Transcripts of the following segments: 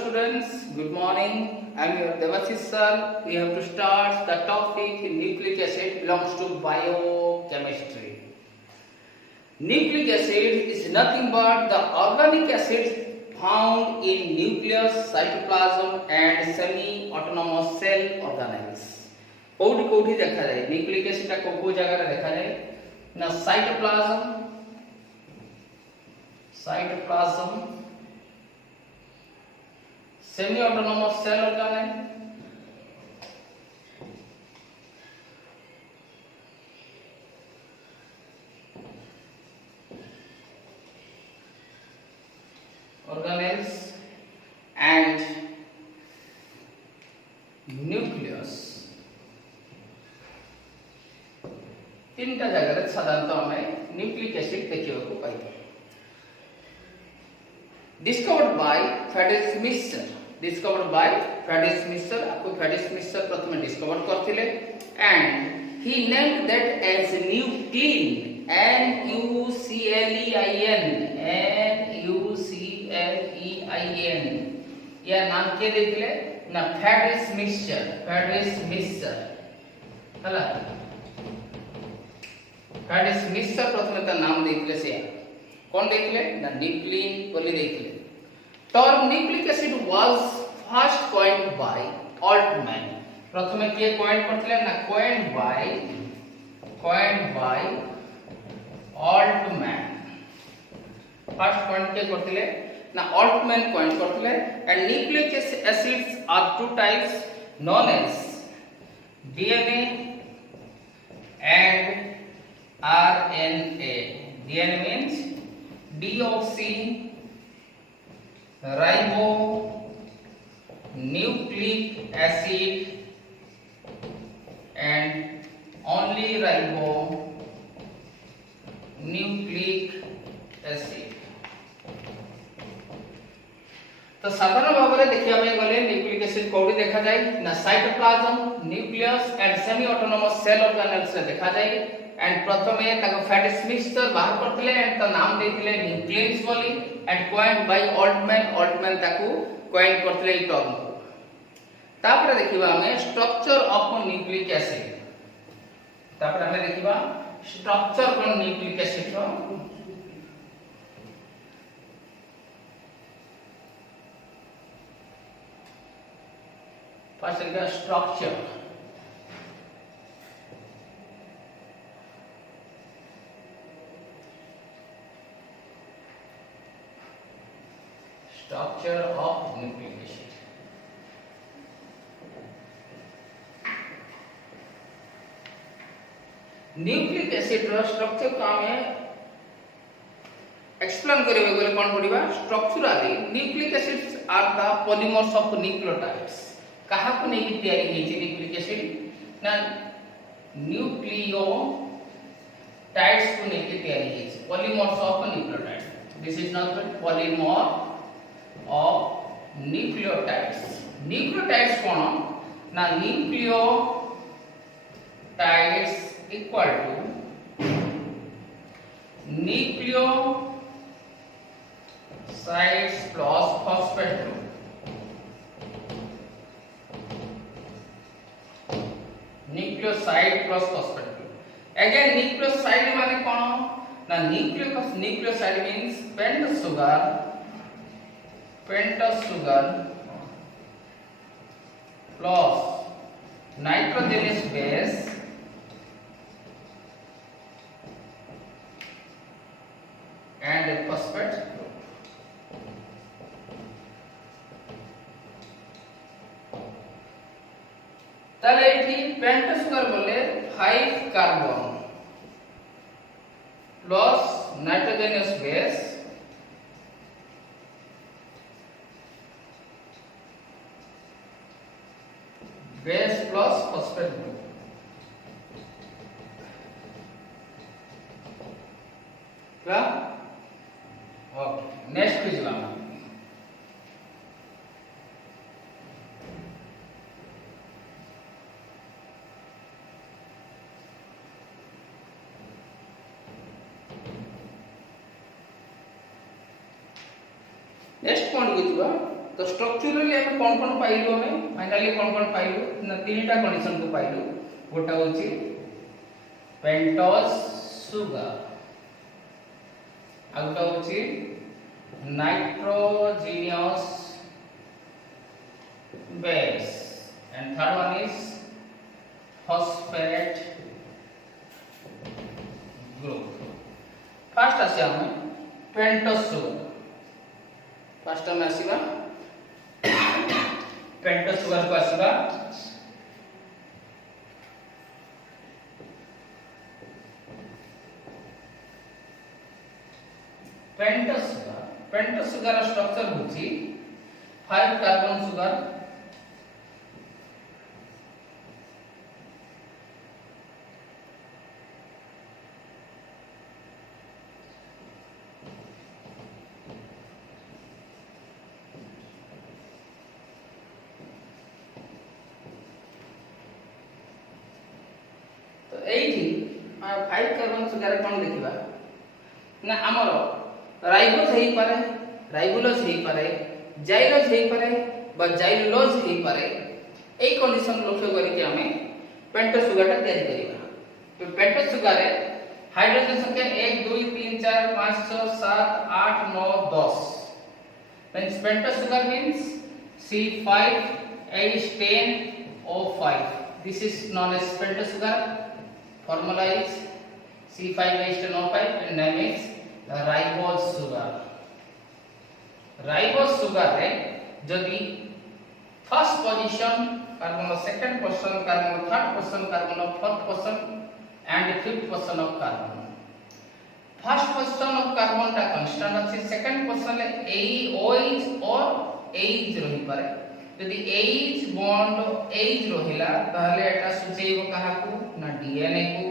students, good morning. I am your Devashish sir. We have to start the topic nucleic acid belongs to biochemistry. Nucleic acid is nothing but the organic acids found in nucleus, cytoplasm and semi-autonomous cell organelles. कोठी कोठी देखा जाए nucleic acid को को जगह देखा जाए ना cytoplasm semi autonomous cell organelles and nucleus तीन टा जगह साधारणतः हमें न्यूक्लिक एसिड देखिए को पाई discovered by Friedrich Miescher आपको Friedrich Miescher प्रथम डिस्कवर करथिले and he named that as nuclein Nuclein या नाम के देखले ना Friedrich Miescher हला Friedrich Miescher प्रथम ता नाम देखले से कौन देखले ना न्यूक्लिन बोली देखले term nucleic acid was first coined by Altman प्रथमे के कॉइन करथिले ना coined by Altman first coin के करथिले ना Altman coin करथिले and nucleic acids are two types known as DNA and RNA DNA means deoxyribonucleic acid and only ribonucleic acid तो साधारण भाव में देखिया में गले न्यूक्लिक एसिड कोडी देखा जाए ना cytoplasm nucleus and semi autonomous cell organelles से देखा जाए एंड प्रथमे ताको फ्रेडरिक मिस्टर बाहर करथिले एंड त नाम देथिले न्यूक्लियस बोली एंड कॉइन्ड बाय ऑल्टमैन ताको कॉइन करथिले ई टर्म को तापर देखिबा हमें स्ट्रक्चर ऑफ न्यूक्लिक एसिड तापर हमें देखिबा स्ट्रक्चर कोन न्यूक्लिक एसिड रो first is structure of nucleic acid nucleic acid रो स्ट्रक्चर का हमें एक्सप्लेन करबे गले कोन पडिबा structurally nucleic acids are the polymers of nucleotides कहा को नहीं तैयारी होई छै न्यूक्लिक एसिड ना न्यूक्लियोटाइड्स को नहीं तैयारी होई छै polymers of nucleotides this is not polymer of nucleotides कौन ना nucleotides equal to nucleosides plus phosphate group nucleoside plus phosphate group again nucleoside माने कौन ना nucleoside means pentose sugar plus nitrogenous base and a phosphate group. তাহলে এটি pentose sugar বলে 5 carbon plus nitrogenous base base plus phosphate group क्या okay next page लाना next point को जुआ तो स्ट्रक्चरली हमें कौन पाइलु हमें फाइनली कौन पाइलु ना तीनटा कंडीशन को पाइलु गोटा होची पेंटोस सुगर आउटा होची nitrogenous base and third one is phosphate group. First आसे हमें पेंटोस सुगर फर्स्ट में आसीबा पेंटोस सुगर को आसीबा पेंटोस सुगर स्ट्रक्चर होची 5 कार्बन सुगर एठी 5 कार्बन सुगर कोन देखिबा ना हमर राइबोस हेई पारे राइबुलोस हेई पारे जाइलोस हेई पारे बा जाइलोस हेई पारे एई कंडीशन लक्ष्य करी कि हमें पेंटोस सुगर ता तैयारी करिबा तो पेंटोस सुगर रे हाइड्रोजन संख्या 1 2 3 4 5 6 7 8 9 10 means pentose sugar means C5H10 O5 this is known as pentose sugar. Formula is C5H10O5 and name is ribose sugar. Ribose sugar है जदि first position carbon second position carbon third position carbon fourth position and fifth position of carbon first position of carbon ता constant अछि second position ले OH और H रही पारे यदि H bond H रहिला ताहले एटा सुचेइबो काहाकू ना DNA को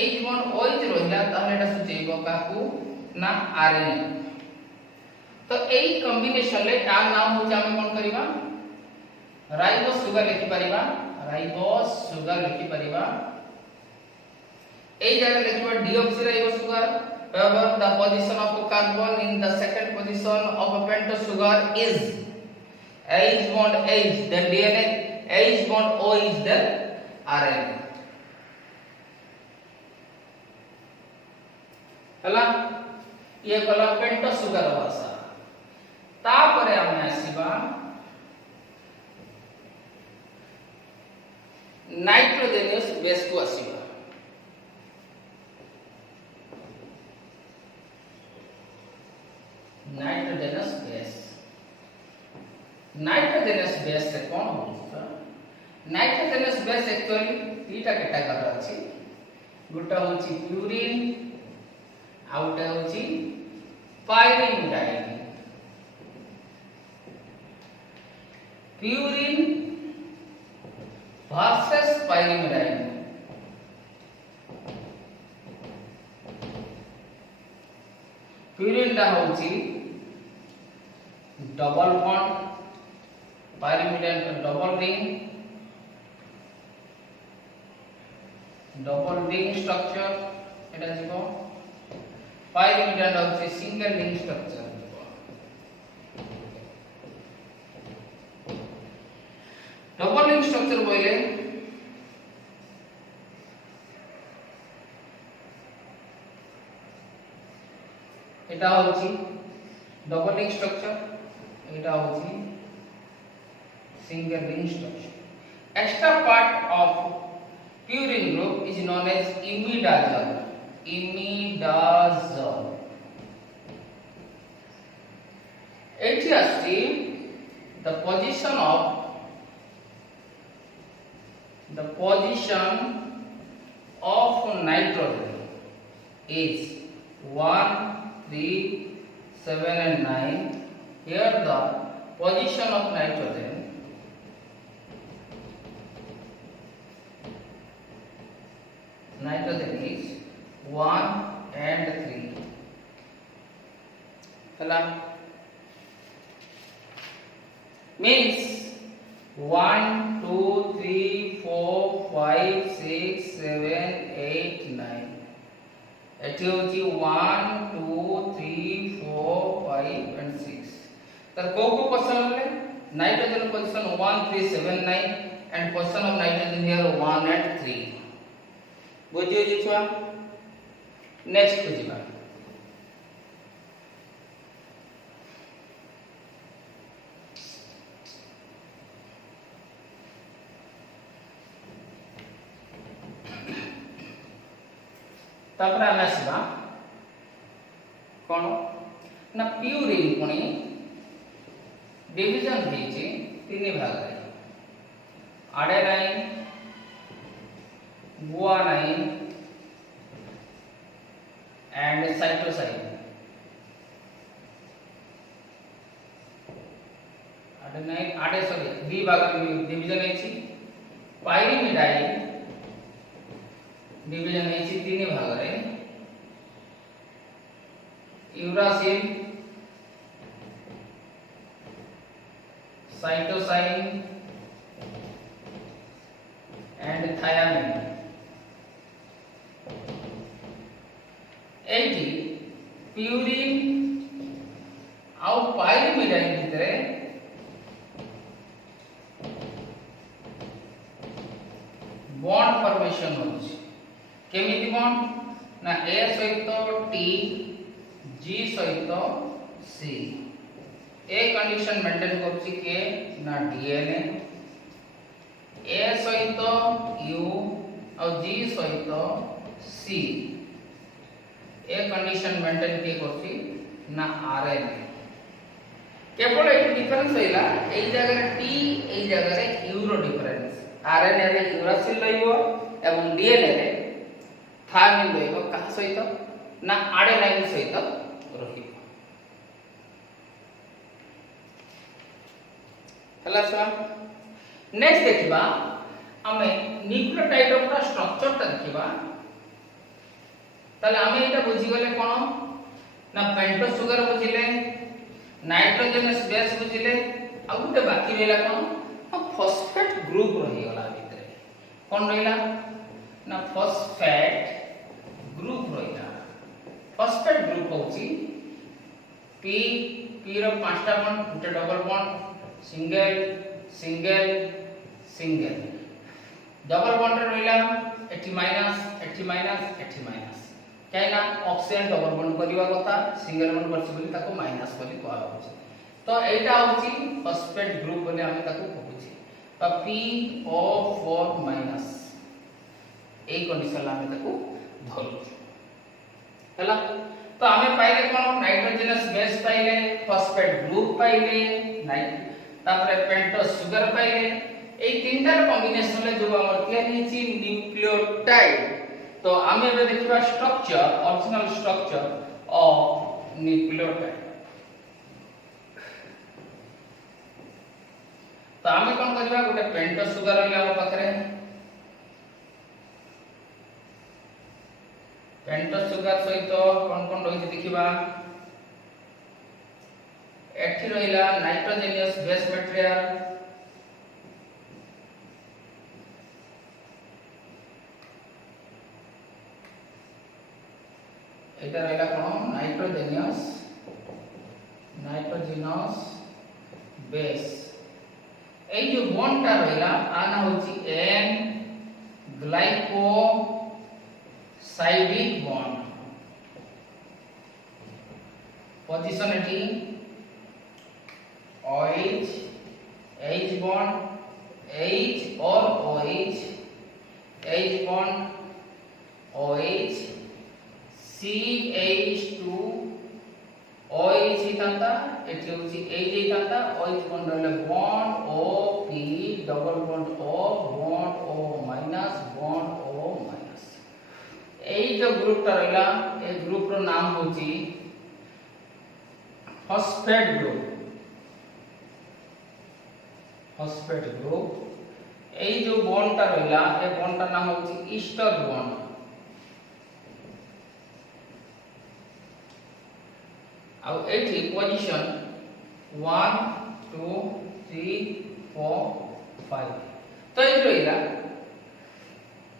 H बॉन्ड OH रहिला ताहले एटा सुचेइबो काहाकू ना RNA तो एई कॉम्बिनेशन ले आ नाम हो जामे कोन करिबा राइबोस सुगर लिखि परिबा राइबोस सुगर लिखि परिबा एई जगह लिखिबा deoxyribose sugar wherever the position of carbon in the second position of a pentose sugar is H bond H then DNA H bond O is the RNA हला ये गला pentose sugar भाषा तापरे हमें आसीबा नाइट्रोजेनियस बेस को आसीबा नाइट्रोजेनस बेस से कौन होता नाइट्रोजेनस बेस एक्चुअली तीटा कैटेगरी अछि गुटा होची प्यूरिन आउटा होची पाइरिमिडाइन प्यूरिन वर्सेस पाइरिमिडाइन प्यूरिन दा होची डबल बॉन्ड pyrimidine का double ring structure एटा जीवो pyrimidine होची single ring structure double ring structure बोले एटा होची डबल रिंग स्ट्रक्चर एटा होची single ring structure. Extra part of purine group is known as imidazole. Imidazole. Actually, the position of nitrogen is 1, 3, 7 and 9. Here the position of nitrogen is 1 and 3 हला means 1 2 3 4 5 6 7 8 9 एठी होची 1 2 3 4 5 and 6 तर को पसंद ले nitrogen position 1 3 7 9 and position of nitrogen here 1 and 3 बुझियो जी छुआ next बुझिबा तापर आमे आसीबा कोन ना प्यूरिन पुणी डिवीजन हेची तीन भाग रे adenine guanine and cytosine दी भाग डिवीजन हेची pyrimidine डिवीजन हेची तीन भाग रे uracil cytosine and thiamine 80 purine आउ pyrimidine भितरे बॉन्ड फॉर्मेशन होछि केमिति बॉन्ड ना A सहित T G सहित C ए कंडीशन मेंटेन करछि के ना DNA A सहित U और G सहित C ए कंडीशन मेंटेन के करछि ना RNA केवल एक डिफरेंस होइला एई जगह रे T एई जगह रे U रो डिफरेंस RNA रे यूरासिल लइबो एवं DNA रे थायमिन लइबो कहा सहित ना एडेनाइन सहित रहिबो हला छा नेक्स्ट देखिबा हमें न्यूक्लियोटाइड रो स्ट्रक्चर ता देखिबा ताले हमें एटा बुझी गले कोन ना पेंटोस सुगर बुझिले नाइट्रोजनस बेस बुझिले आ गुटे बाकी रहला कोन फॉस्फेट ग्रुप रही गला भितरे कोन रहिला ना फॉस्फेट ग्रुप रहिला फॉस्फेट ग्रुप होची P P रो पांचटा बॉन्ड गुटे double bond single single single double bond रहिला एटी माइनस एटी माइनस एटी माइनस काइना ऑक्सीजन डबल बॉन्ड करिवा कथा सिंगल बॉन्ड करछि बोली ताको माइनस बोली कहला होछि तो एटा होछि फॉस्फेट ग्रुप बोली हम ताको कहूछि तो PO4 माइनस ए कंडीशन हम ताको धरु हला तो हमें पाइले कोन नाइट्रोजनस बेस पाइले फॉस्फेट ग्रुप पाइले तापरे पेंटोस सुगर पाइले ए तीनटा कॉम्बिनेशन ले जो हमर तयारी छि न्यूक्लियोटाइड तो हमें ଏବେ ଦେଖିବା structure original structure of nucleotide तो हमें कोन करबा गोटे पेंटोस सुगर रहला हम पाखरे पेंटोस सुगर सहित कोन कोन रहिছে देखिबा एठी रहिला नाइट्रोजनियस बेस मटेरियल एटा रहला कोन नाइट्रोजनस बेस ए जो बॉन्ड ता रहला आना होची N glycosidic bond position eighty OH H bond H or OH H bond OH CH2 OH हितांता एठी होची H हितांता OH बॉन्ड रहले bond OP double bond O bond O minus bond O minus ए जो ग्रुप ता रहला ए group रो नाम होची फॉस्फेट ग्रुप ए जो बॉन्ड ता रहला ए बॉन्ड ता नाम होची ईस्टर बॉन्ड आउ एठी पोजीशन 1 2 3 4 5 तो ए रहिला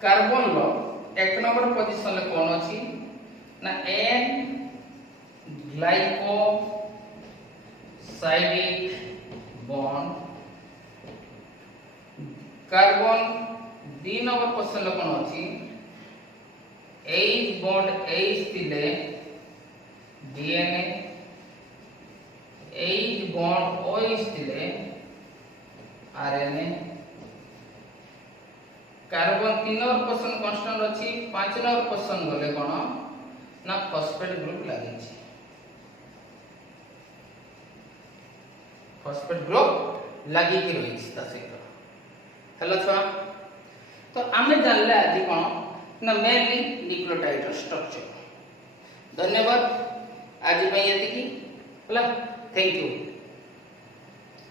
कार्बन लो एक नंबर पोजीशन ले कोन अछि ना N glycosidic bond carbon 2 number position कोन अछि H बॉन्ड H थिले DNA H बॉन्ड OH थिले RNA carbon 3 number position constant अछि 5 नंबर पोजीशन गले कोन ना फॉस्फेट ग्रुप लागि छै फॉस्फेट ग्रुप लागि के रही ता सहित हेलो छुआ तो आमे जानले आज कोन ना मेनली न्यूक्लियोटाइड स्ट्रक्चर धन्यवाद आज पे यति की होला थैंक यू।